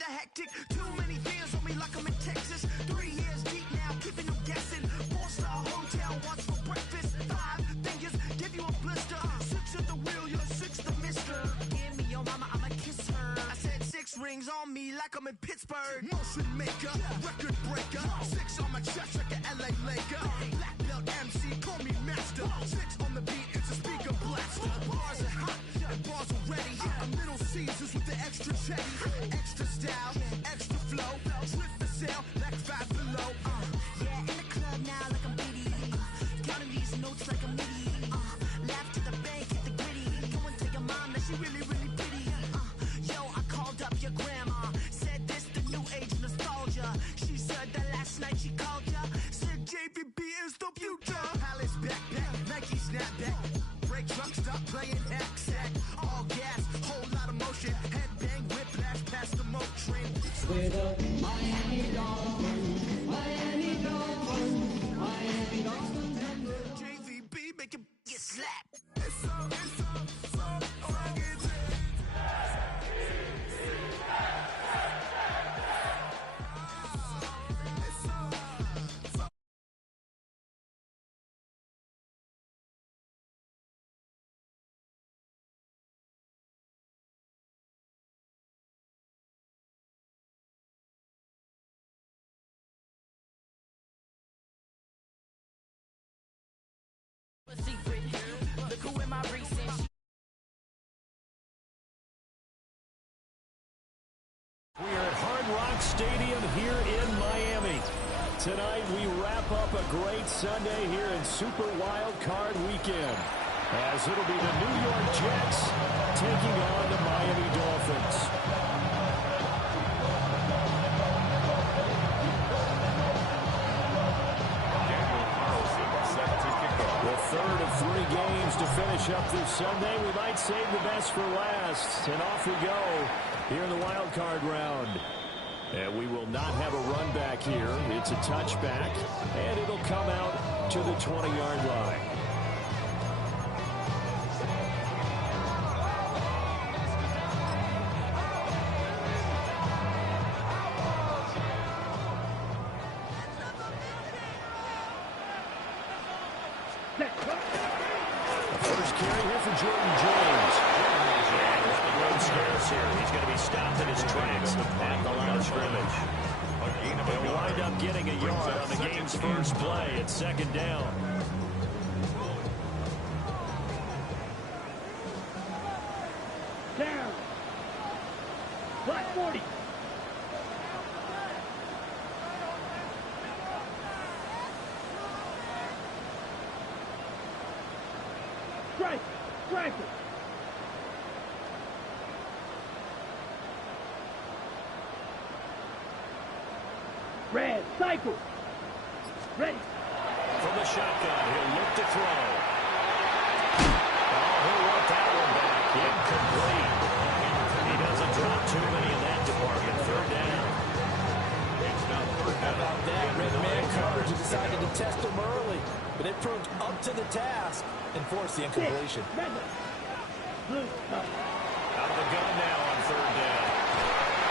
kinda hectic. Too many fears on me like I'm in Texas. 3 years deep now, keeping them guessing. 4-star hotel, what's for breakfast? 5 fingers, give you a blister. 6 at the wheel, you're 6 the mister. Give me your mama, I'ma kiss her. I said 6 rings on me like I'm in Pittsburgh. Motion maker, record breaker. 6 on my chest like an LA Laker. Black belt MC, call me master. 6 on the beat, it's a speaker blaster. Bars are hot, and bars are ready. A Middle Caesars with the extra chetty. Extra style, extra flow. Trip for sale, like 5 below. Yeah, in the club now like I'm Biddy. Counting these notes like a MIDI. Laugh to the bank, hit the gritty. Go and tell your mom that she really, really pretty. Yo, I called up your grandma. Said this the new age nostalgia. She said that last night she called ya. Said JVB is the future. Palace backpack, Nike snapback. Break truck, stop playing hack-sack. All gas, whole lot of motion. Headbang, whiplash, past the moat train. With a Miami Dolphins, Miami Dolphins, Miami Dolphins. JVB make it get slapped. Secret. Look who in my recent. We are at Hard Rock Stadium here in Miami. Tonight we wrap up a great Sunday here in Super Wild Card Weekend, as it'll be the New York Jets taking on the Miami Dolphins. The third of 3 games to finish up this Sunday. We might save the best for last. And off we go here in the wild card round. And we will not have a run back here. It's a touchback, and it'll come out to the 20-yard line. First carry here for Jordan James. Road scares here. He's going to be stopped in his tracks at the line of scrimmage. He'll wind up getting a yard on the game's first play at 2nd down. Down. Black 40. Strike it. Red, cycle. Ready. From the shotgun, he'll look to throw. Oh, he'll want that one back. Incomplete. He doesn't drop too many in that department. 3rd down. How about that? Red man coverage decided to test him early, but it proved up to the task and forced the incompletion. Out of the gun now on 3rd down.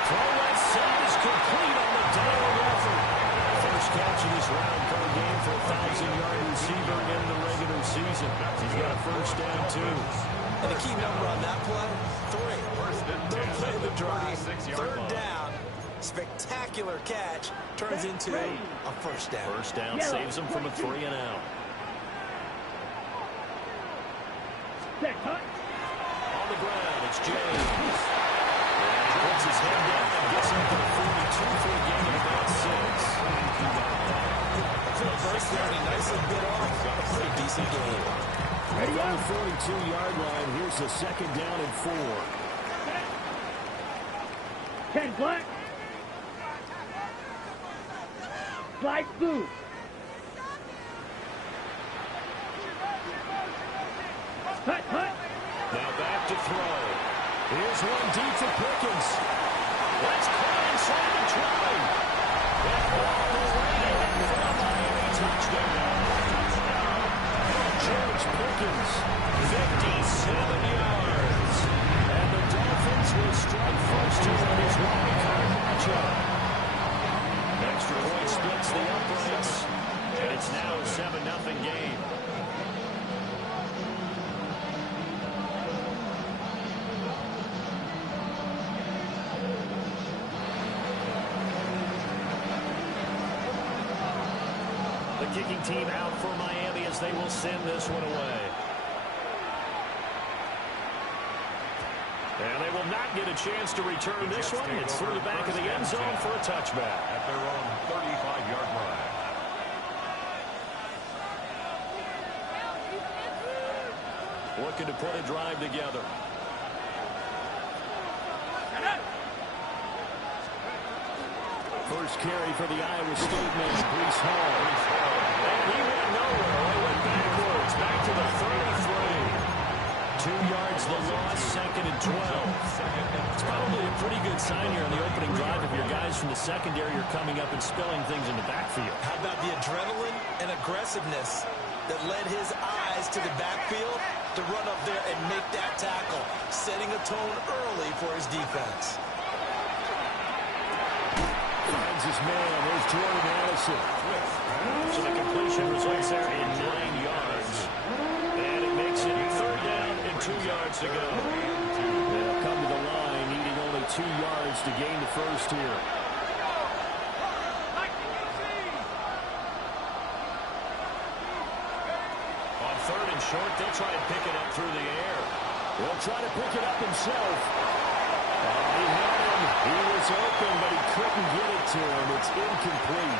Throw left side is complete on the dial effort. First catch in this round, 3rd game for a 1,000-yard receiver in the regular season. He's got a first down, too. And the key number on that play, 3. No play of the drive. 3rd down. Spectacular catch turns into a first down. First down saves him from a 3-and-out. On the ground, it's James. And he puts his head down and gets up to the 42 for a gain of about 6. For the first down, he nicely bit off a pretty decent game. On the 42-yard line, here's the 2nd down and 4. 10 black. Black blue. Hut. Now back to throw. Here's one deep for Pickens. Let's cry inside the 20. That ball away for a Miami touchdown. George Pickens, 57 yards. And the Dolphins will strike first here in this wild card kicking team out for Miami as they will send this one away. And they will not get a chance to return this one. It's through the back of the end zone for a touchback. At their own 35-yard line. Looking to put a drive together. First carry for the Iowa State man, Breece Hall. And he went nowhere. He went backwards, back to the 33. 2 yards the loss, 2nd and 12. It's probably a pretty good sign here on the opening drive if your guys from the secondary are coming up and spilling things in the backfield. How about the adrenaline and aggressiveness that led his eyes to the backfield to run up there and make that tackle, setting a tone early for his defense. Finds his man. There's Jordan Addison. So the completion results there in 9 yards. And it makes it 3rd down and 2 yards to go. They'll come to the line, needing only 2 yards to gain the first here. On 3rd and short, they'll try and pick it up through the air. They'll try to pick it up himself. He had him. He was open, but he couldn't get it to him. It's incomplete.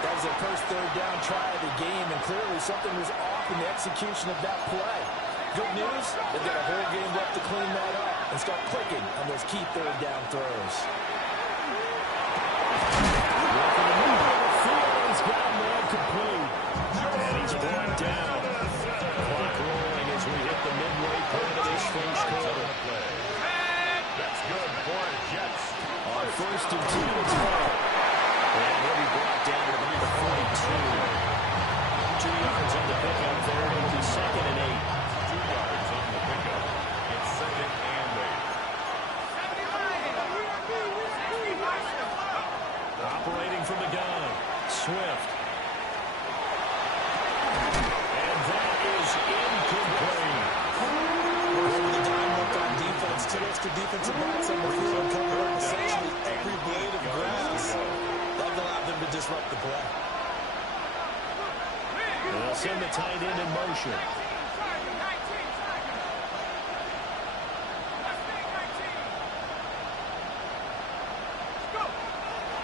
That was their first 3rd down try of the game, and clearly something was off in the execution of that play. Good news, they've got a whole game left to clean that up and start clicking on those key 3rd down throws. Walking the middle of the field, he's got a man complete. And he's brought down. Clock rolling as we hit the midway point of this first quarter. That's good for Jets. On 1st and 2, it's Hall. And he'll be brought down to about the 42. 2 yards on the pickup there. It'll be 2nd and 8. 2 yards on the pickup. It's 2nd and 8. Operating from the gun. Swift. And that is incomplete. Over the dime look on defense, 2 extra defensive backs on the field covering essentially every blade of grass. That allowed them to disrupt the play. They'll send the tight end in motion.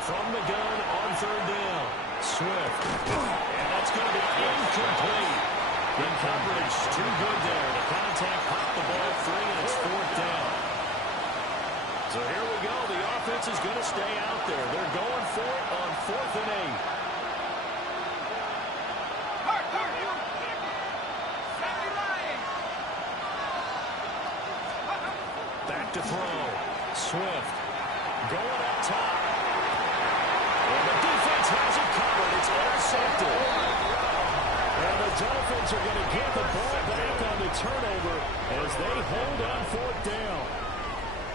From the gun on 3rd down. Swift. And that's going to be incomplete. The coverage too good there. The contact popped the ball free, and it's 4th down. So here we go. The offense is going to stay out there. They're going for it on 4th and 8. Back to throw. Swift. Going up top. And the defense has it covered. It's intercepted. And the Dolphins are going to get the ball back on the turnover as they hold on 4th down.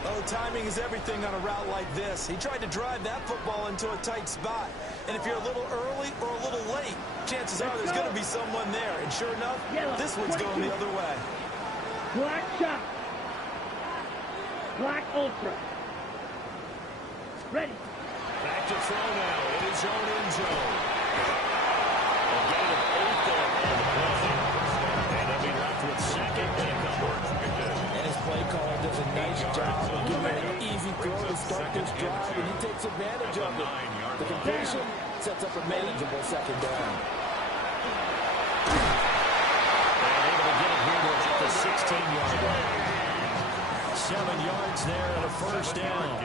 Oh, timing is everything on a route like this. He tried to drive that football into a tight spot. And if you're a little early or a little late, chances are there's going to be someone there. And sure enough, this one's going the other way. Black shot. Black ultra. Ready. Back to throw now in his own end zone. A gain of 8 there on the play. And they'll be left with 2nd and a couple. And his play caller does a nice job of giving him an easy throw to start this drive, and he takes advantage of it. The completion sets up a manageable 2nd down. And able to get it here to about the 16-yard line. 7 yards there and a 1st down.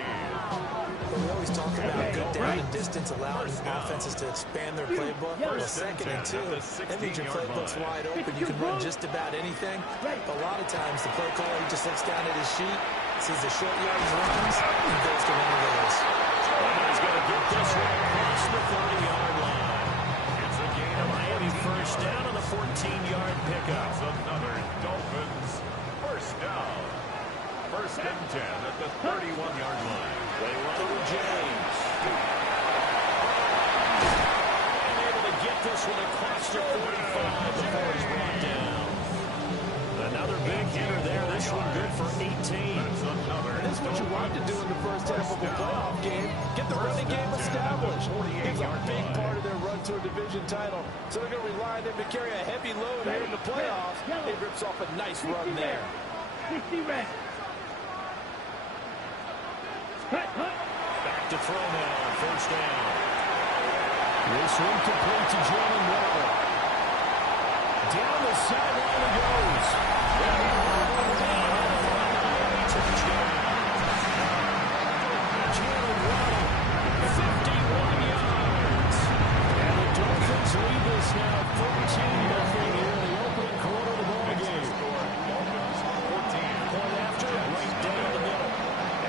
We always talk about good down and distance allowing offenses to expand their playbook. Well, 2nd and 2, that means your playbook's wide open. You can run just about anything. A lot of times the play caller just looks down at his sheet, sees the short yardage runs, and goes to one of those. He's going to get this one across the 30-yard line. It's a gain of Miami 1st down on the 14-yard pickup. Another Dolphins 1st down. 1st and 10 at the 31-yard line. They run it with James. And able to get this one across the 45 before he's brought down. Another big hitter there. This one good for 18. And this is what you want to do in the first half of a playoff game. Get the running game established. He's a big part of their run to a division title. So they're going to rely on him to carry a heavy load here in the playoffs. He rips off a nice run there. 60 red. Back to throw now on first down. This one complete to Jalen Waddle. Down the sideline he goes. Touchdown. Jalen Waddle, 51 yards. And the Dolphins lead this now 14-0 here in the opening quarter of the ball game. Point after, right down the middle.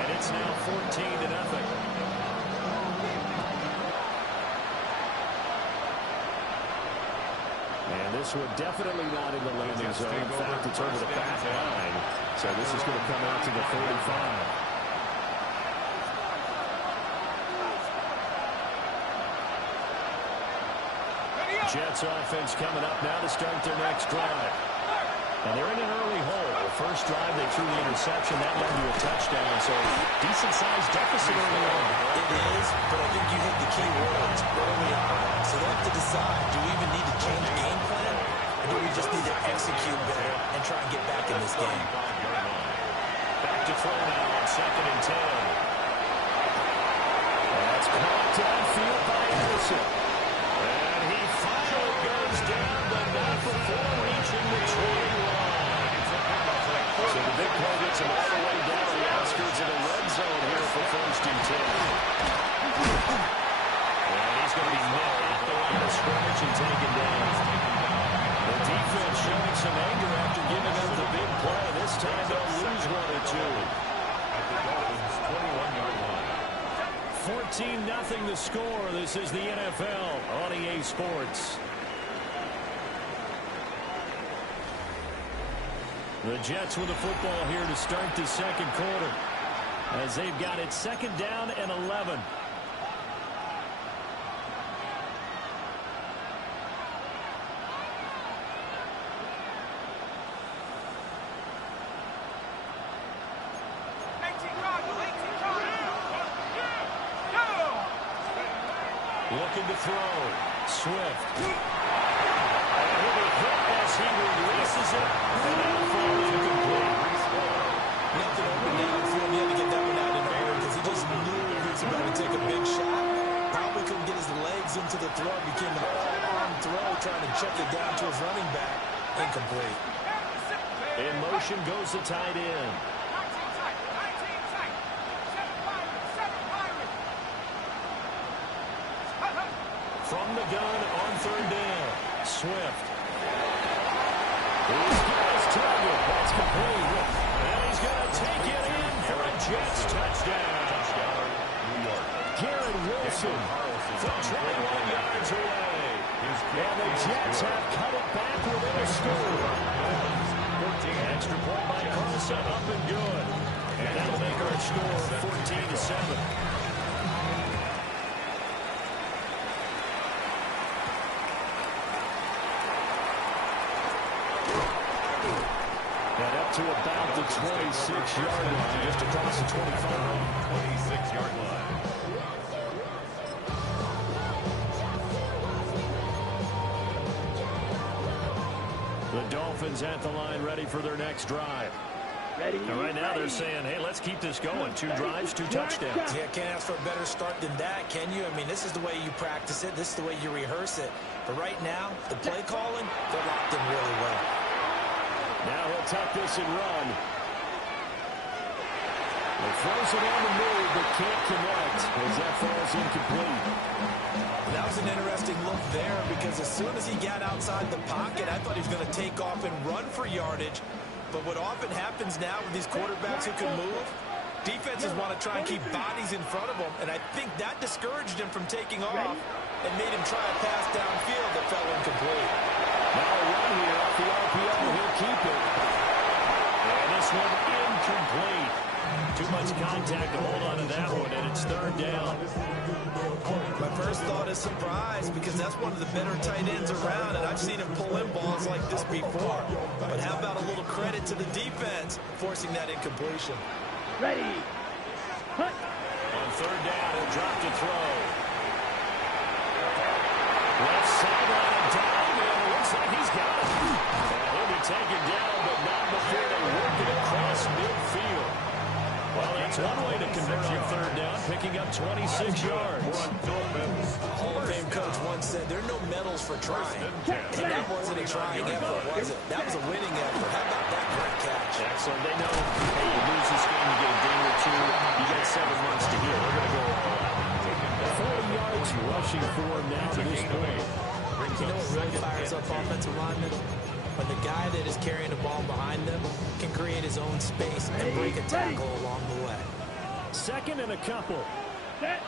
And it's now 14-0. And this one definitely not in the landing zone. In fact, it's over the back line. So this is going to come out to the 45. Jets offense coming up now to start their next drive. And they're in an early hole. The first drive, they threw the interception. That led to a touchdown. So decent-sized deficit early on. It is, but I think you hit the key words early on. So they have to decide, do we even need to change game plan? Or do we just need to execute better and try and get back in this game? Back to throw now on 2nd and 10. That's caught downfield by Anderson. And he finally goes down, but not before reaching the 20 line. So the big play gets him all the way down the outskirts of the red zone here for 1st and 10. And he's going to be met at the line of scrimmage and taken down. The defense showing some anger after giving up the big play. This time they'll lose 1 or 2. At the Dolphins' 21-yard line. 14-0 the score. This is the NFL on EA Sports. The Jets with the football here to start the second quarter, as they've got it 2nd down and 11. Looking to throw. Swift. And he'll be hit as he releases it. And that'll fall incomplete. Nothing open down for him. He had to get that one out in a hurry because he just knew he was about to take a big shot. Probably couldn't get his legs into the throw. It became an all-arm throw trying to check it down to his running back. Incomplete. In motion goes the tight end. From the gun on 3rd down. Swift. He's got his target. That's complete. And he's going to take it in for a Jets touchdown. Garrett Wilson from 21 yards away. And the Jets have cut it back within a score. Extra point by Carlson, up and good. And that'll make our score 14-7. To about the 26-yard line, just across the 25. 26-yard line. The Dolphins at the line, ready for their next drive. And right now they're saying, hey, let's keep this going. 2 drives, 2 touchdowns. Yeah, can't ask for a better start than that, can you? I mean, this is the way you practice it. This is the way you rehearse it. But right now, the play calling, they're locked in really well. Now he'll tuck this and run. He throws it on the move, but can't connect as that falls incomplete. That was an interesting look there because as soon as he got outside the pocket, I thought he was going to take off and run for yardage. But what often happens now with these quarterbacks who can move, defenses want to try and keep bodies in front of them, and I think that discouraged him from taking off and made him try a pass downfield that fell incomplete. Now a run here off the RPO. He'll keep it. And this one incomplete. Too much contact to hold on to that one, and it's 3rd down. My first thought is surprise because that's one of the better tight ends around, and I've seen him pull in balls like this before. But how about a little credit to the defense forcing that incompletion? Ready. Hut. On 3rd down, he'll drop to throw. Left sideline and dive, and it looks like he's got it. And he'll be taken down, but not before they work it across midfield. Well, that's one way to convert on third down, picking up 26 yards. Hall of Fame coach once said, there are no medals for trying. And that wasn't a trying effort, was it? That was a winning effort. How about that great catch? Excellent. They know, hey, you lose this game, you get a game or two. You got 7 months to heal. They're going to go all out. 40 yards rushing for him now to this point. You know what really fires up offensive linemen? When the guy that is carrying the ball behind them can create his own space and break a tackle along the way. Second and a couple. Set.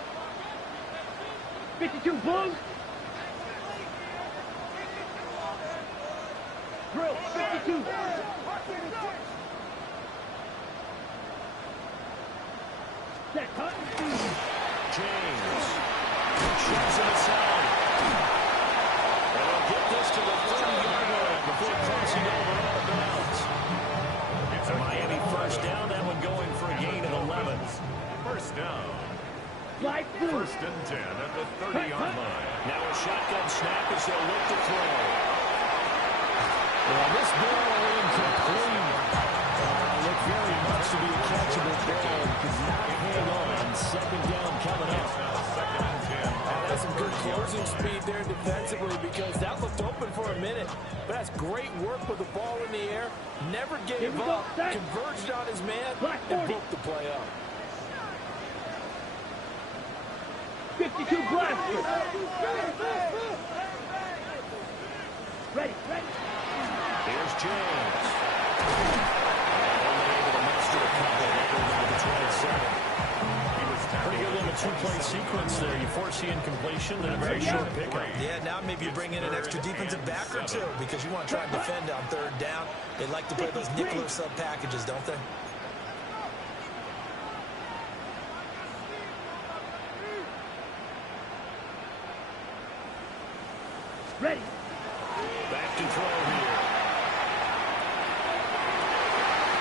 52 Bulls. Drill 52. Set. Cut. James. Shoots him aside. And they'll get this to the 30-yard line before crossing over out of bounds. It's a Miami first down. That one going for a gain of 11. First down. Slide through. First and 10 at the 30-yard line. Now a shotgun snap as they'll look to throw. Well, this ball incomplete. Look very much to be a catchable ball. Could not hang on. Second down coming up. Second and 10. That's some good closing speed there defensively because that looked open for a minute. But that's great work with the ball in the air. Never gave up. Converged on his man and broke the play up. 52 blaster. Ready. Here's James. Only able to muster a couple. The 27. Pretty good little two-point sequence there. You force the incompletion, then a very short pickup. Yeah, now maybe you bring in an extra defensive back or two because you want to try and defend on third down. They like to play those nickel or sub packages, don't they? Ready. Back to throw here.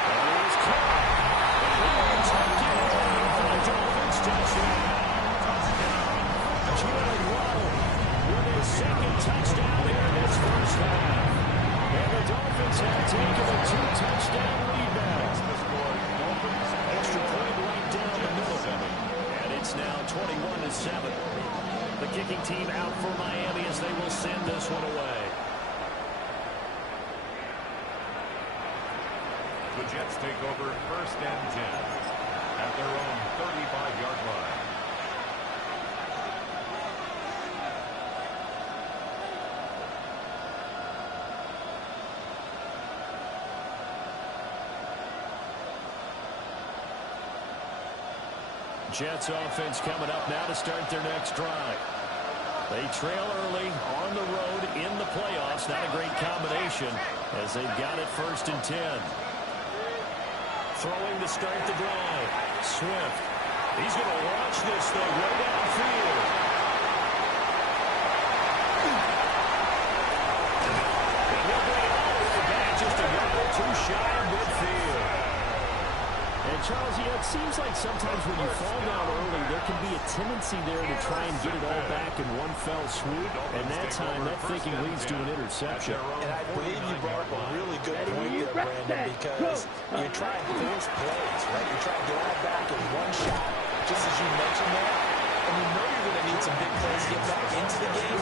And he's caught. And tucked in for the Dolphins touchdown. Jalen Waddle with his second touchdown here in this first half. And the Dolphins have taken a 2-touchdown lead now. Extra point right down the middle. And it's now 21-7. The kicking team out for Miami as they will send this one away. The Jets take over first and 10 at their own 35-yard line. Jets offense coming up now to start their next drive. They trail early on the road in the playoffs. Not a great combination as they've got it first and 10. Throwing to start the drive. Swift. He's going to launch this thing right downfield. And they'll bring it all the way back just a yard or two shy of midfield. And Charles, it seems like sometimes when you fall down early, there can be a tendency there to try and get it all back in one fell swoop. And that time, that thinking leads to an interception. And I believe you brought up a really good point there, Brandon, because you're trying to force plays, right? You're trying to get all back in one shot, just as you mentioned there. And you know you're going to need some big plays to get back into the game.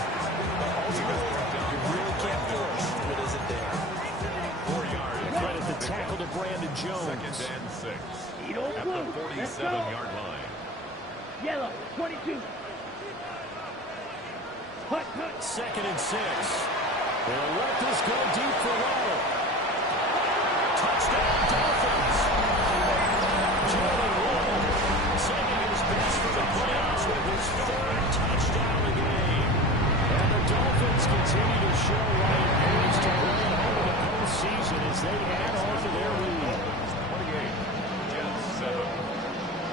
But ultimately, you really can't force what isn't there. 4 yards. Credit the tackle to Brandon Jones. Second and 6 You don't at move. the Let's go. 47-yard line. Yellow 22. Hut. Second and 6. They'll let this go deep for Waddle. Touchdown, Dolphins. Jalen Waddle saving his best for the playoffs with his third touchdown of the game. And the Dolphins continue to show why it pays to play at home in the postseason as they add on to their lead. 28, Jets 7.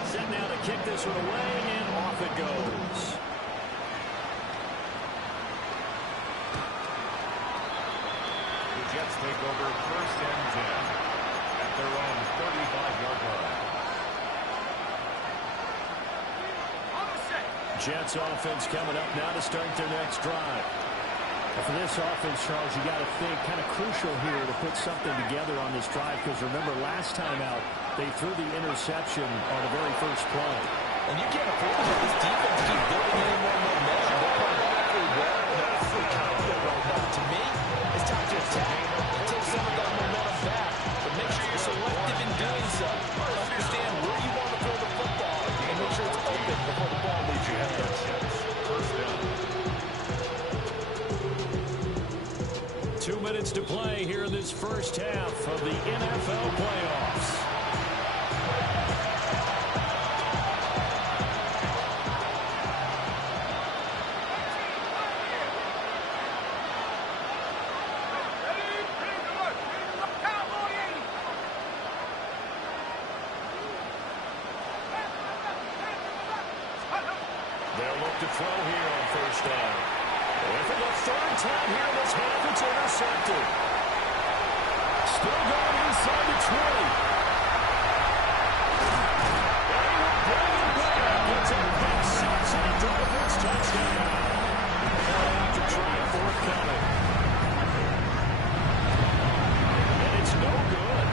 Set now to kick this one away, and off it goes. The Jets take over first and 10 at their own 35-yard line. On the set. Jets offense coming up now to start their next drive. For this offense, Charles, you got to think kind of crucial here to put something together on this drive, because remember last time out they threw the interception on the very first play. And you can't afford to let this defense keep building any more momentum. They're playing awfully well. They're awfully confident right now. To me, it's time to attack and take some of that momentum back. But make sure you're selective in doing so. Understand where you want to throw the football and make sure it's open before the ball leaves your hands. First down. 2 minutes to play here in this first half of the NFL playoffs. They'll look to throw here on first down. And for the third time here in this half, it's intercepted. Still going inside the 20. And he will bring it back. It's a pick six and a Dolphins touchdown. And to try a fourth coming. And it's no good.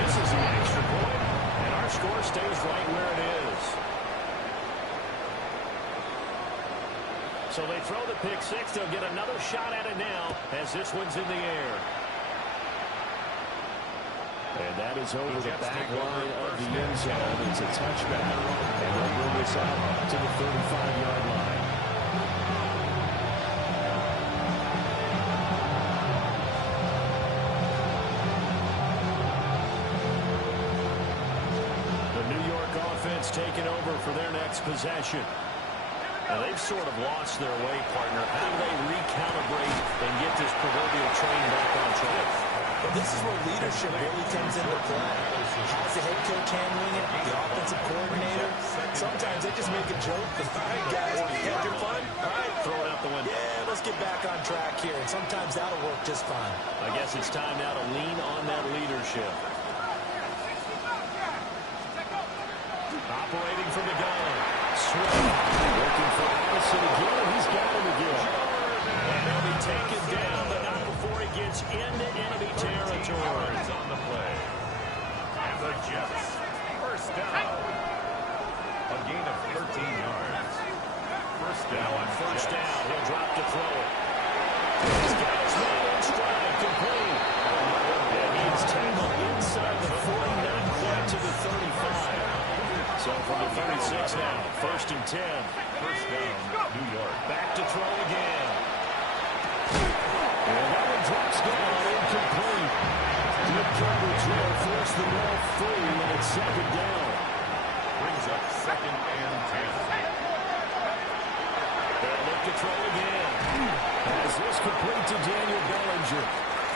This is an extra point. And our score stays right where it is. So they throw the pick six. They'll get another shot at it now as this one's in the air. And that is over the back line of the end zone. It's a touchback. And they'll bring this out to the 35-yard line. The New York offense taking over for their next possession. Now, they've sort of lost their way, partner. How do they recalibrate and get this proverbial train back on track? But this is where leadership really comes into play. How's the head coach handling it? The offensive coordinator? Sometimes they just make a joke. All right, guys, had your fun? All right, Throw it out the window. yeah, let's get back on track here. And sometimes that'll work just fine. I guess it's time now to lean on that leadership. Operating from the gun. Swift. Looking for Addison again. He's got him again. And he'll be taken down, but not before he gets into enemy territory. On the play. And the Jets. First down. A gain of 13 yards. First down. Now on first down, he'll drop to throw it. He's got his man in stride, complete. And he's tackled inside the 40, not quite to the 35. So from the 36 now, first and 10. First down. New York. Back to throw again. And that one drops down, incomplete. Good coverage there, forced the ball free, and it's second down. Brings up second and 10. They'll look to throw again. As this complete to Daniel Bellinger.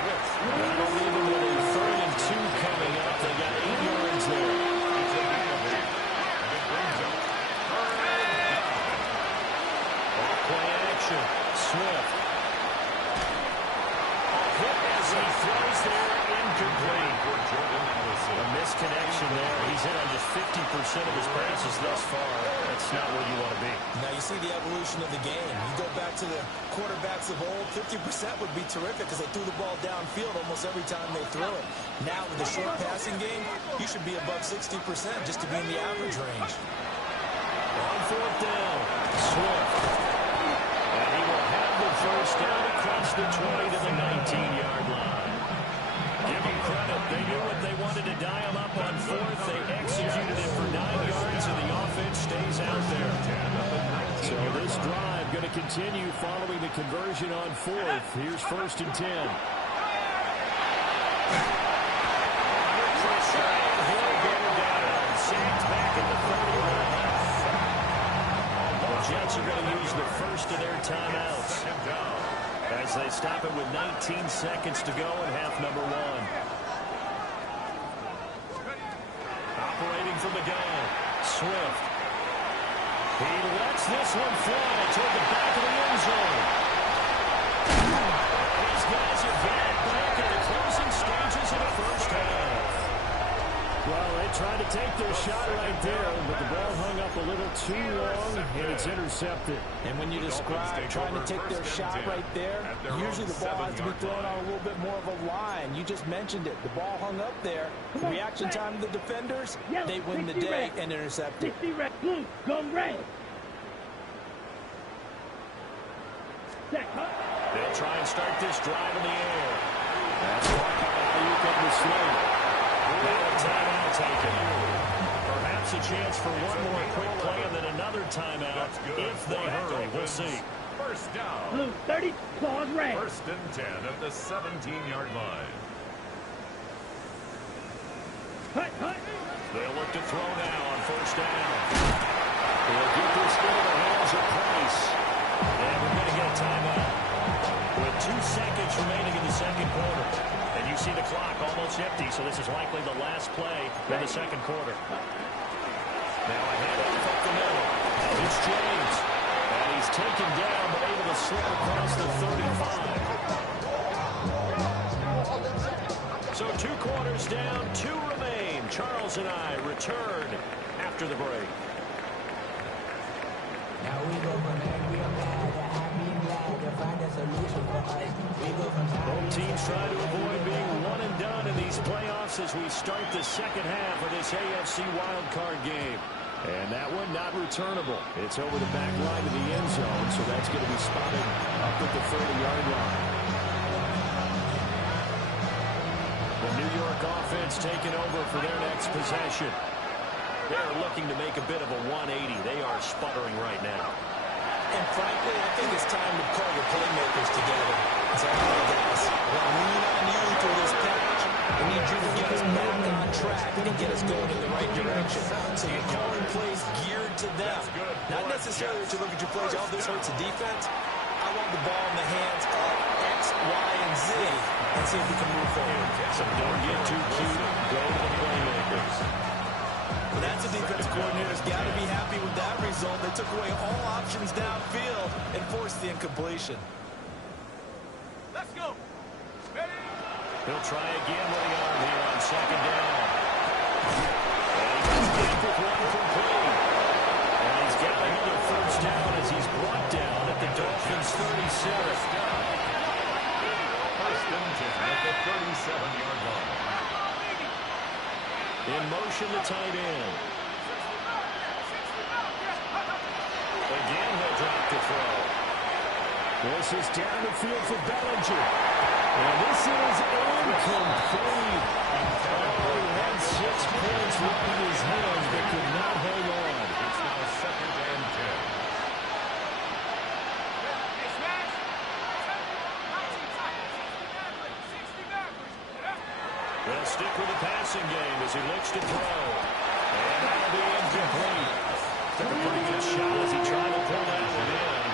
That'll leave them with a 3rd and 2 coming up. They got 8 yards there. Play action. Swift. Hit as he throws there, incomplete. A misconnection there. He's hit on just 50% of his passes thus far. That's not where you want to be. Now you see the evolution of the game. You go back to the quarterbacks of old, 50% would be terrific because they threw the ball downfield almost every time they threw it. Now with the short passing game, you should be above 60% just to be in the average range. On fourth down, Swift. And he will have the first down across the 20 to the 19-yard line. Give them credit. They knew what they wanted to dial up on fourth. They executed it for 9 yards, and the offense stays out there. So this drive going to continue following the conversion on fourth. Here's first and 10. He'll go down. Sacked back at the 31. The Jets are going to use the first of their timeouts as they stop it with 19 seconds to go in half number 1. Operating from the gun, Swift. He lets this one fly toward the back of the end zone. These guys are back in the closing stages of the first half. Well, they tried to take their shot right there, but the ball hung up a little too long, and it's intercepted. And when you describe trying to take their shot right there, usually the ball has to be thrown on a little bit more of a line. You just mentioned it. The ball hung up there. Reaction time to the defenders, they win the day and intercept it. 60 red, blue, go red. They'll try and start this drive in the air. That's Walker Ayuk up the swing. Now a timeout taken. Perhaps a chance for one more quick play and then another timeout if they hurry. We'll see. First down. Blue, 30, claws red. First and 10 at the 17-yard line. They'll look to throw now on first down. They'll get this into the hands of Price. And we're going to get a timeout with 2 seconds remaining in the second quarter. And you see the clock almost empty, so this is likely the last play in the second quarter. Now a handoff up the middle. It's James. And he's taken down, but able to slip across the 35. So 2 quarters down, 2 remain. Charles and I return after the break. Now we go from angry or mad to happy and glad to find a solution for us. We go from Both teams try to avoid being one and done in these playoffs as we start the second half of this AFC wildcard game. And that one not returnable. It's over the back line of the end zone, so that's going to be spotted up at the 30-yard line. The New York offense taking over for their next possession. They're looking to make a bit of a 180. They are sputtering right now. And frankly, I think it's time to call your playmakers together. It's all right, guys. We're going to lean on you through this patch. We need you to get us back on track and get us going in the right direction. So you're calling plays geared to them. Not necessarily that you look at your plays, oh, this hurts the defense. I want the ball in the hands of X, Y, and Z and see if we can move forward. So don't get too cute. Go to the playmakers. Well, that's a defense coordinator's got to be happy with that result. They took away all options downfield and forced the incompletion. Let's go. Ready? He'll try again with the arm here on second down. And he gets back with one complete. And he's got another first down as he's brought down at the Dolphins' 37. First and 10 at the 37-yard line. In motion, the tight end. Again, he'll drop the throw. This is down the field for Bellinger. And this is incomplete. Oh, he had 6 points right in his hands, but could not hang on. It's now second and 10. They'll stick with the passing game as he looks to throw. And that'll be incomplete. Took a pretty good shot as he tried to pull that one in.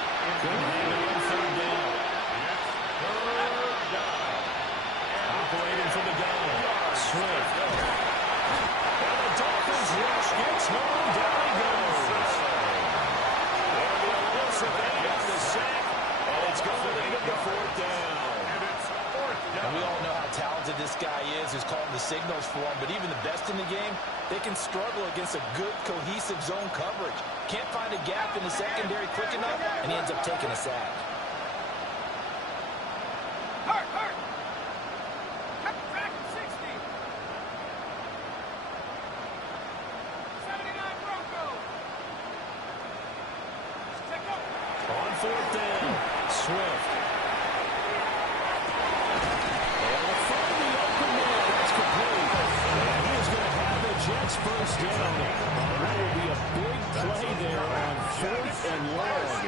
Couldn't hang it on third down. Operating from the gun. Swift. And the Dolphins rush gets home. Down he goes. There'll be a Wilson on the sack. And it's going into the 4th down. And we all know how talented this guy is who's calling the signals for him, but even the best in the game, they can struggle against a good, cohesive zone coverage. Can't find a gap in the secondary quick enough, and he ends up taking a sack. Hurt. Back 60. 79 Broncos. Check up. On 4th down, Swift. Jets first down. That will be a big play there on 4th and long.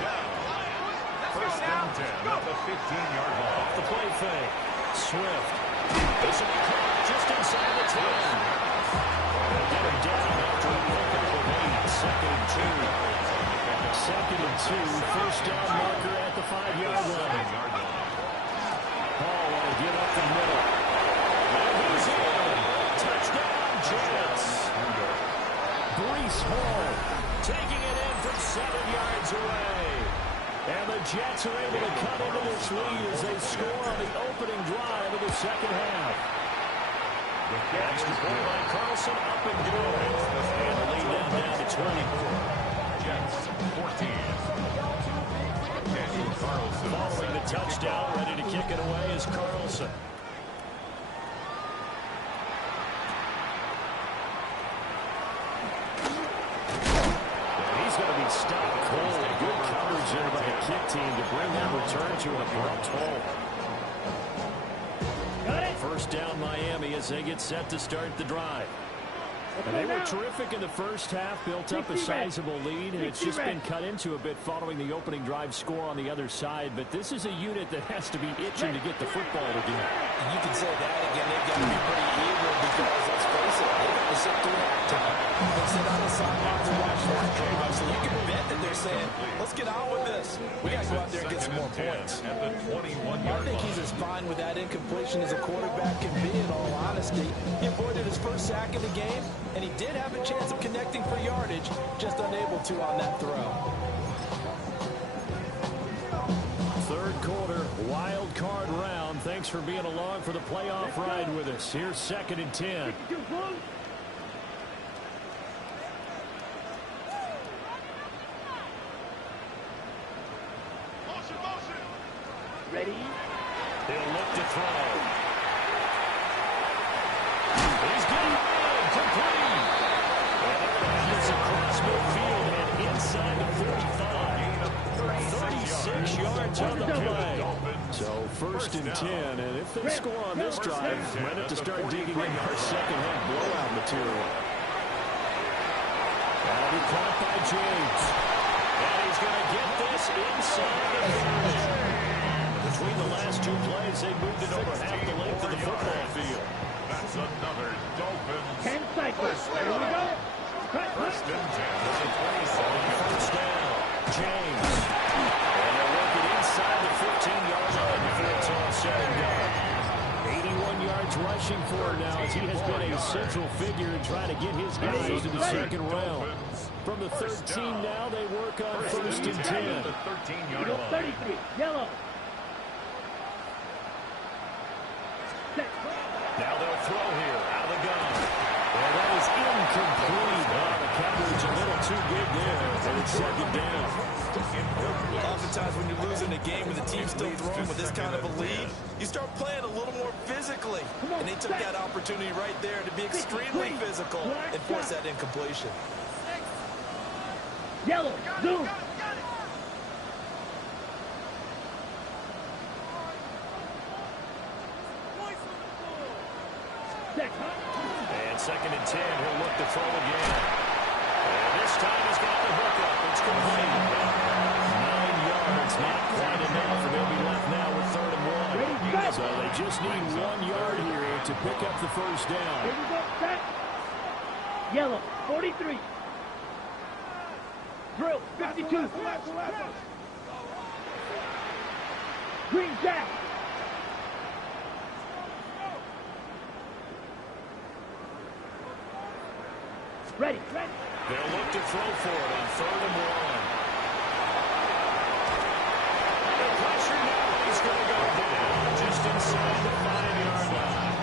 First and 10 at the 15-yard line. Off the play fake. Swift. This will be caught just inside the 10. They'll get him down after a pickup of 8. Second and 2. Second and 2. First down marker at the 5-yard line. Paul want to give up the middle. And he's in. Touchdown, Jets. Breece Hall taking it in from 7 yards away. And the Jets are able to cut into this lead as they score on the opening drive of the second half. Extra point by Carlson, up and good. And the lead now down to 20. Jets 14. Daniel Carlson Following the touchdown, ready to kick it away is Carlson. He's going to be stopped cold. Good coverage there by the kick team to bring that return to an abrupt halt. First down Miami as they get set to start the drive. And they were terrific in the first half, built up a sizable lead, and it's just been cut into a bit following the opening drive score on the other side. But this is a unit that has to be itching to get the football again. And you can say that again. They've got to be pretty eager because, let's face it, they've got to sit through halftime. They sit on the sidelines and watch that game. So you can bet that they're saying, let's get on with this. We got to go out there and get some more points. At the 21-yard I think he's as fine with that incompletion as a quarterback can be, in all honesty. He avoided his first sack of the game, and he did have a chance of connecting for yardage, just unable to on that throw. Third quarter, wild card round. Thanks for being along for the playoff ride with us. Here's 2nd and 10. Ready? He'll look to throw. He's getting it complete. And it's across midfield and inside the 45. 36 yards on the play. So 1st and 10, and if they score on this drive, might have to start digging in our second half blowout material. That'll be caught by James. And he's going to get this inside the 30. Between the last two plays, they moved it over half the length of the football field. That's another Dolphins. 10 cycles. Here we go. First and 10 at the 27. First down, James. And they'll work it inside the 15-yard line before it's all said and done. 81 yards rushing for him now as he has been a central figure in trying to get his guys to the second round. From the 13 now, they work on 1st and 10. The 13-yard line. 33. Yellow. Now they'll throw here out of the gun. Well, that is incomplete. The coverage a little too big there, and it's 2nd down. Oftentimes when you're losing a game and the team's still throwing with this kind of a lead, you start playing a little more physically. And they took that opportunity right there to be extremely physical and force that incompletion. Yellow. Zoom. And 2nd and 10, he'll look to throw again. And this time he's got the hook up. It's complete. 9 yards, not quite enough, and they'll be left now with 3rd and 1. So they just need 1 yard here to pick up the first down. Here we go. Set. Yellow. 43. Drill. 52. Green Jack. Ready. They'll look to throw for it on 3rd and 1. The pressure now is going to go down just inside the 5-yard line.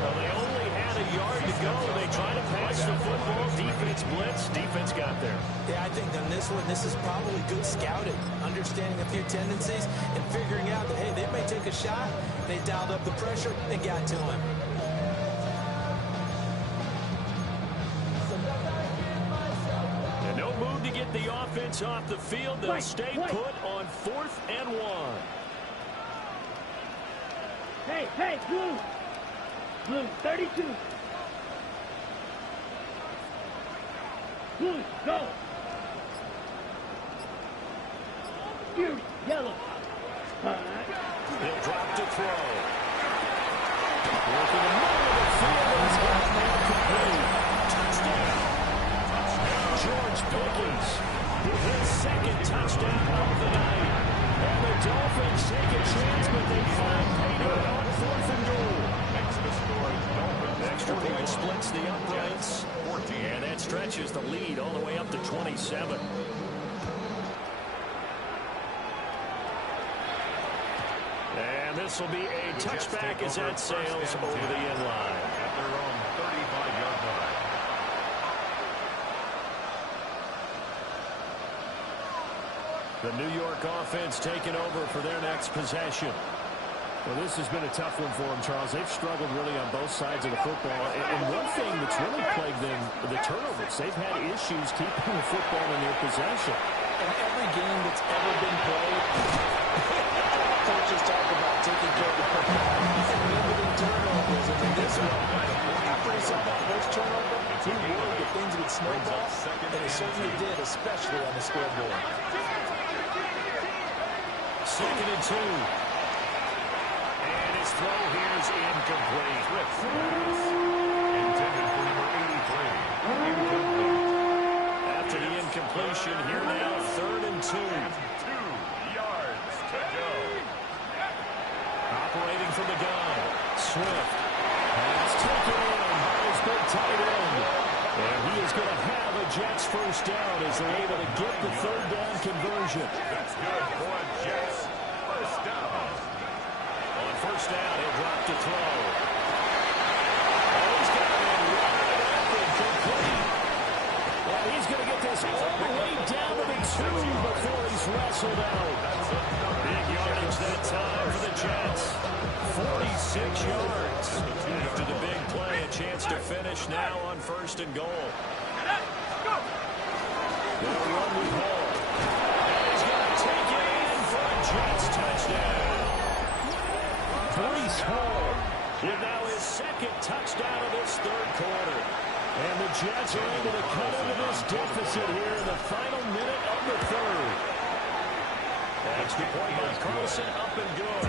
Well, they only had a yard to go. They try to pass the football. Defense blitz. Defense got there. Yeah, I think on this one, this is probably good scouting, understanding a few tendencies, and figuring out that, hey, they may take a shot. They dialed up the pressure and got to him. Move to get the offense off the field. They'll stay put on 4th and 1. Hey, blue. Blue, 32. Blue, go. Fury, yellow. He'll drop to throw. Working the middle of the field. He's got it now complete. Touchdown. George Pickens with his 2nd touchdown of the night. And the Dolphins take a chance, but they find paydirt on 4th and goal. Extra point splits the uprights. And that stretches the lead all the way up to 27. And And this will be a touchback as that sails over the end line. At their own 35-yard line. The New York offense taking over for their next possession. Well, this has been a tough one for them, Charles. They've struggled really on both sides of the football. And one thing that's really plagued them, the turnovers. They've had issues keeping the football in their possession. In every game that's ever been played, coaches talk about taking care of the football and limiting turnovers. And in this one, after he saw that first turnover, he worried that things would snowball, and it certainly did, especially on the scoreboard. 2nd and 2. And his throw here is incomplete. Intended for number 83. Incomplete. After the incompletion, here now, 3rd and 2. 2 yards to go. Operating from the gun. Swift. Pass taken in by his big tight end. And he is going to have a Jets first down as they're able to get the 3rd down conversion. That's good for a Jets first down. On first down, he'll drop to throw. Oh, he's got it wide open, complete. And he's going to get this all the way down to the 2 before he's wrestled out. Big yardage that time for the Jets. 46 yards. After the big play, a chance to finish now on 1st and goal. They'll run with Hall. And he's going to take it in for a Jets touchdown. Breece Hall with now his 2nd touchdown of this 3rd quarter. And the Jets are able to cut into this deficit here in the final minute of the 3rd. Extra point by Carlson, up and good.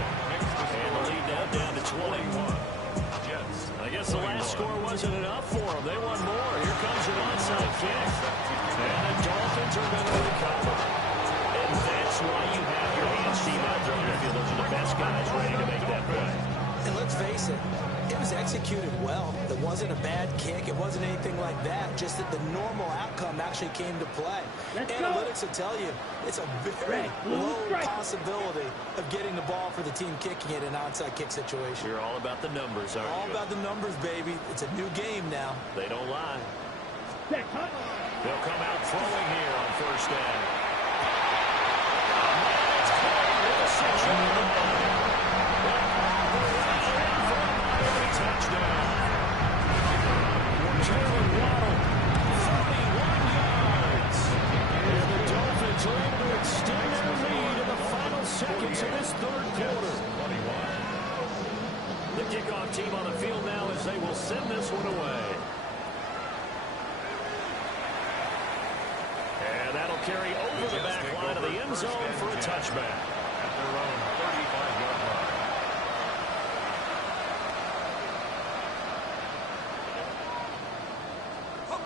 And the lead now down to 21. Jets. I guess the last score wasn't enough for them. They won more. Here comes an onside kick. And the Dolphins are going to recover. And that's why you have your hands team out there on the field. Those are the best guys ready to make that play. And let's face it, it was executed well. It wasn't a bad kick. It wasn't anything like that. Just that the normal outcome actually came to play. Analytics will tell you it's a very low possibility of getting the ball for the team kicking it in an onside kick situation. You're all about the numbers, aren't you? All about the numbers, baby. It's a new game now. They don't lie. They'll come out throwing here on first down. It's caught. Touchdown. Jalen Waddle, 31 yards. And the Dolphins are able to extend their lead in the final seconds of this 3rd quarter. 21. The kickoff team on the field now as they will send this one away. And that'll carry over the back line of the end zone for a touchback. At their own 35-yard line.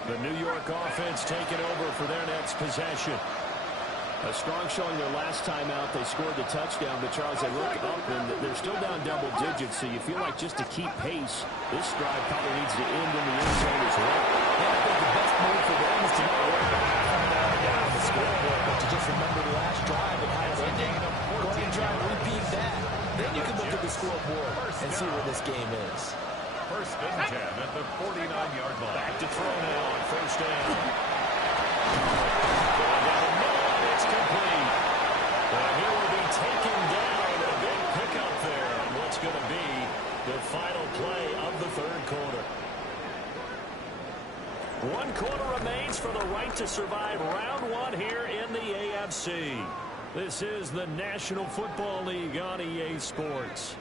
The New York offense taking over for their next possession. A strong showing their last time out. They scored the touchdown, but Charles, they look up and they're still down double digits, so you feel like just to keep pace, this drive probably needs to end in the end zone as well. Yeah, I think the best move for them is to not worry about having to down on the scoreboard, but to just remember the last drive and how it ended. Go ahead and try and repeat that. Then you can look at the scoreboard and see where this game is. 1st and 10 at the 49-yard line. Back to throw now on first down. Going down the middle, and it's complete. And he will be taken down. A big pickup there on what's going to be the final play of the 3rd quarter. 1 quarter remains for the right to survive round 1 here in the AFC. This is the National Football League on EA Sports.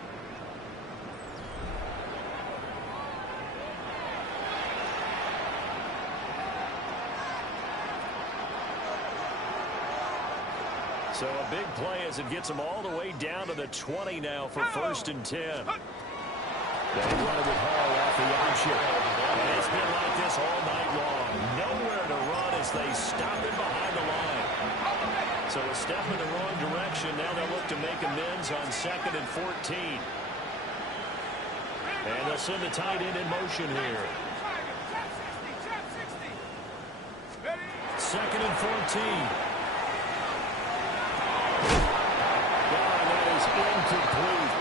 So a big play as it gets them all the way down to the 20 now for 1st and 10. They run it with Hall off the option. And it's been like this all night long. Nowhere to run as they stop him behind the line. So a step in the wrong direction. Now they'll look to make amends on 2nd and 14. And they'll send the tight end in motion here. 2nd and 14. That is incomplete.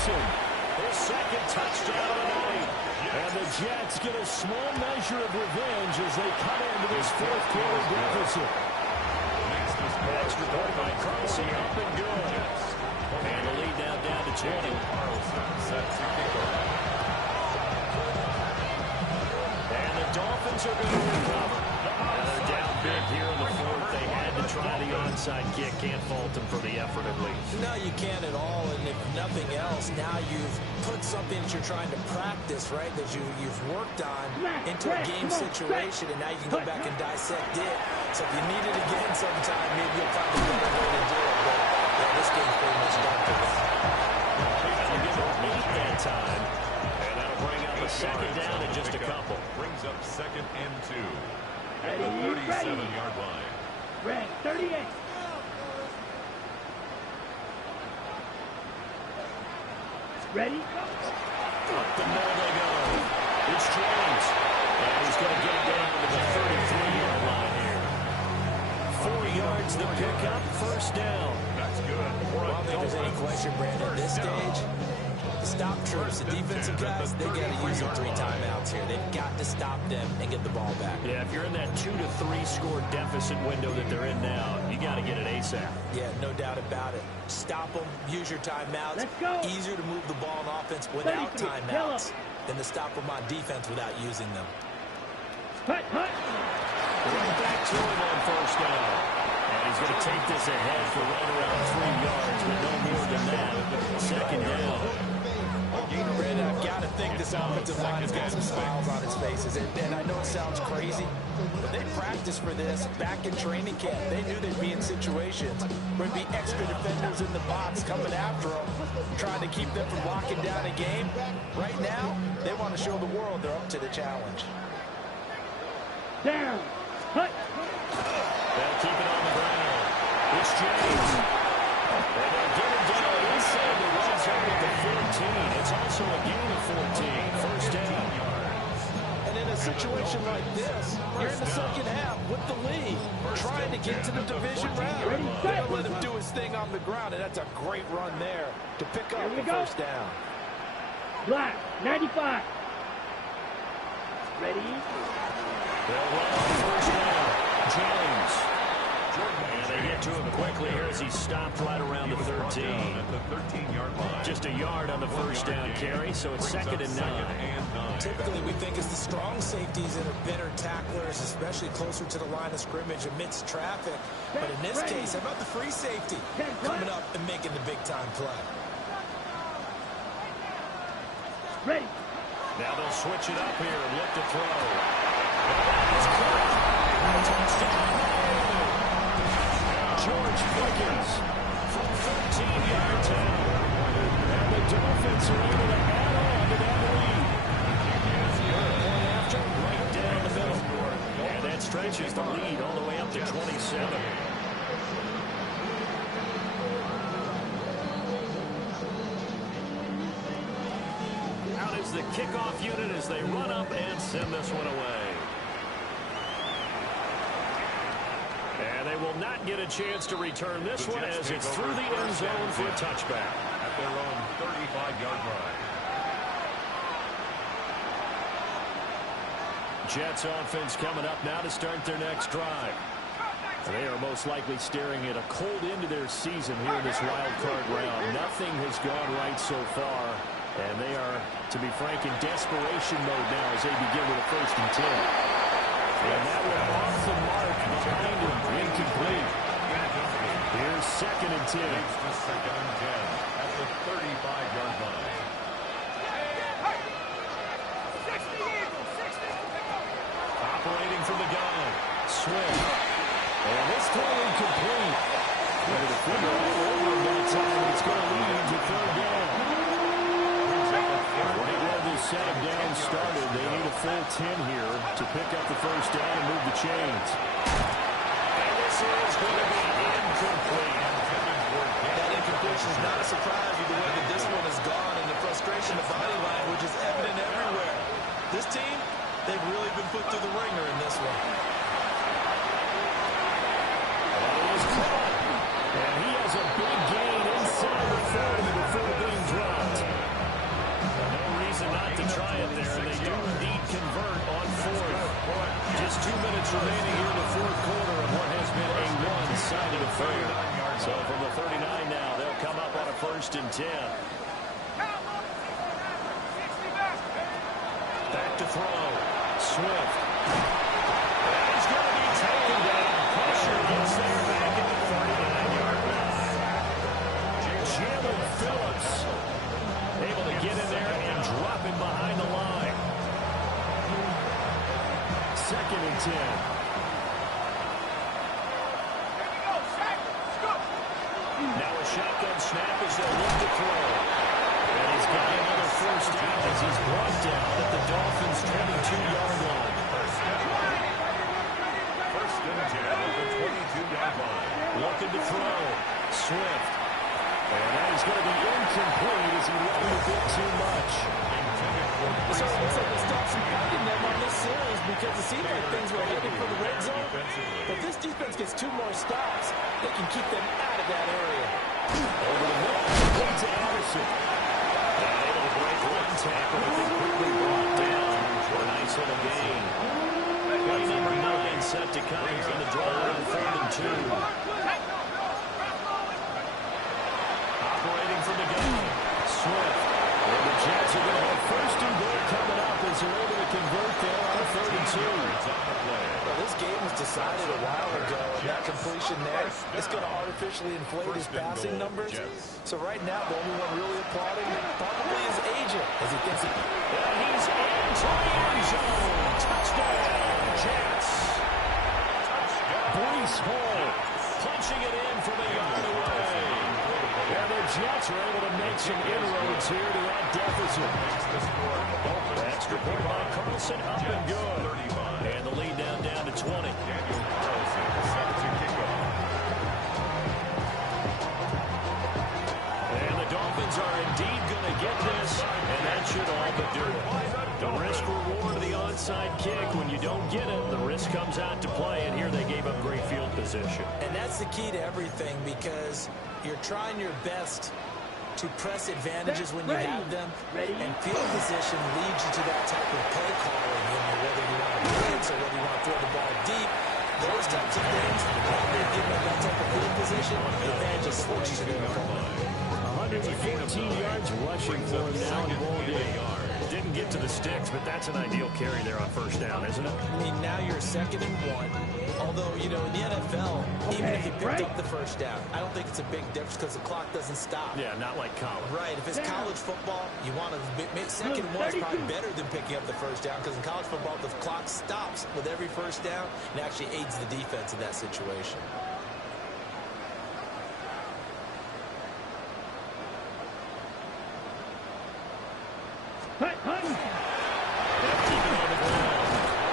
Wilson. His second touchdown of the night. And the Jets get a small measure of revenge as they cut into this fourth quarter deficit. Extra point by Carlson, up and good. And the lead now down to 20. And the Dolphins are going to recover. They're down big here in the fourth. They had to try the onside kick. Can't fault them for the effort at least. No, you can't at all. And if nothing else, now you've put something that you're trying to practice, right, that you've worked on into a game situation, and now you can go back and dissect it. So if you need it again sometime, maybe you'll find a better way to do it. But yeah, this game's pretty much done for them. You give them 8 that time, and that'll bring up a second down in just a couple. Brings up 2nd and 2 at the 37-yard line. Red, 38. Ready? Up the middle they go. It's James. And he's going to get it down to the 33-yard line here. 4 yards the pickup, first down. That's good. Well, I don't think there's any question, Brandon, at this stage, the stop troops, the defensive guys, they got to use their 3 timeouts here. They've got to stop them and get the ball back. Yeah, if you're in that 2 to 3 score deficit window that they're in now, you got to get it ASAP. Yeah, no doubt about it. Stop them, use your timeouts. Let's go. Easier to move the ball on offense without timeouts than to stop them on defense without using them. Hut, hut. Right back to him on first down. And he's going to take this ahead for right around 3 yards, but no more than that. Second down. Brandon, I've got to think this offensive line has got some smiles on its faces. And I know it sounds crazy, but they practiced for this back in training camp. They knew they'd be in situations where there'd be extra defenders in the box coming after them, trying to keep them from locking down a game. Right now, they want to show the world they're up to the challenge. Down. Hut. They'll keep it on the ground. It's James. And they'll get it down inside the red zone at the 14. It's also a gain of 14. First down. And in a situation like this, you're in the second half with the lead, trying to get to the division round. They're going to let him do his thing on the ground, and that's a great run there to pick up the first down. Black, 95. Ready? They'll run on first down. James. And they get to him quickly here as he stopped right around the 13. At the 13-yard line. Just a yard on the first down carry, so it's 2nd and 9. Typically, we think it's the strong safeties that are better tacklers, especially closer to the line of scrimmage amidst traffic. But in this case, how about the free safety coming up and making the big-time play? Ready. Now they'll switch it up here and look to throw. It's caught. Touchdown. George Pickens from 13 yards out. And the Dolphins are able to add on to that lead. Point after, right down the middle. And that stretches the lead all the way up to 27. Out is the kickoff unit as they run up and send this one away. And they will not get a chance to return this one as it's through the end zone for a touchback. At their own 35-yard line. Jets offense coming up now to start their next drive. They are most likely staring at a cold end to their season here in this wild card round. Nothing has gone right so far, and they are, to be frank, in desperation mode now as they begin with a 1st and 10. And that one off the mark behind him, incomplete. Here's 2nd and 10. It's the 2nd and 10 at the 35-yard line. Operating from the gun. Swift. And this throw incomplete. But the finger all over him that time. It's going to lead to 3rd down. Right where this set of down started, they need a full 10 here to pick up the first down and move the chains. And this is going to be incomplete. That incompletion is not a surprise with the way that this one has gone, and the frustration of body language is evident everywhere. This team, they've really been put through the ringer in this one. And it was caught. And he has a big gain inside the 40 before being dropped. 1st and 10. Back to throw. Swift. And he's going to be taken down. Pressure gets there back at the 39-yard line. Jalen Phillips able to get in there and drop him behind the line. 2nd and 10. Now a shotgun snap as they look to throw. And he's got another 1st down as he's brought down at the Dolphins' 22-yard line. 1st and 10 at the 22-yard line. Looking to throw. Swift. And that is going to be incomplete as he leveled a bit too much. So it looks like they stopped some fighting them on this series because it seemed like things were headed for the red zone. But this defense gets 2 more stops. They can keep them out of that area. Over the middle. Point to Anderson. And able to break one tackle, but then quickly brought down for a nice little gain. Play number 9 set to come here on the drive on 3rd and 2. Operating from the gun. Swift. And the Jets are going to have 1st and goal coming up as they're able to convert there on 3rd and 2. Well, this game was decided a while ago, and that completion there is going to artificially inflate his passing numbers. So right now, the only one really applauding probably his agent as he thinks he... And he's into the end zone. Touchdown, Jets. Breece Hall punching it in from a yard away. And the Jets are able to make some inroads here to that deficit. Extra point by Carlson, up and good. And the lead down to 20. And the Dolphins are indeed going to get this, and that should all but do it. The risk reward of the onside kick. When you don't get it, the risk comes out to play, and here they gave up great field position. And that's the key to everything because you're trying your best to press advantages when you have them, and field position leads you to that type of play calling, whether you want to blitz or whether you want to throw the ball deep. Those types of things, when they're given that type of field position, the advantage just switches to their opponent. 114 yards rushing for him now in ball game. Didn't get to the sticks, but that's an ideal carry there on 1st down, isn't it? I mean, now you're 2nd and 1. Although, in the NFL, even if you picked up the 1st down, I don't think it's a big difference because the clock doesn't stop. Yeah, not like college. Right. If it's college football, you want to make 2nd and 1 is probably better than picking up the 1st down because in college football, the clock stops with every 1st down and actually aids the defense in that situation.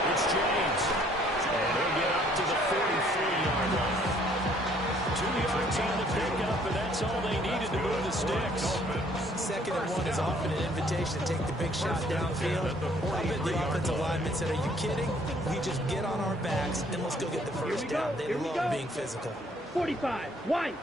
It's James. And he'll get up to the 43-yard line. 2 yards on the pickup, and that's all they needed to move the sticks. 2nd and 1 is often an invitation to take the big shot downfield. I bet the offensive lineman said, are you kidding? We just get on our backs and let's go get the 1st down. They love being physical. 45, wide.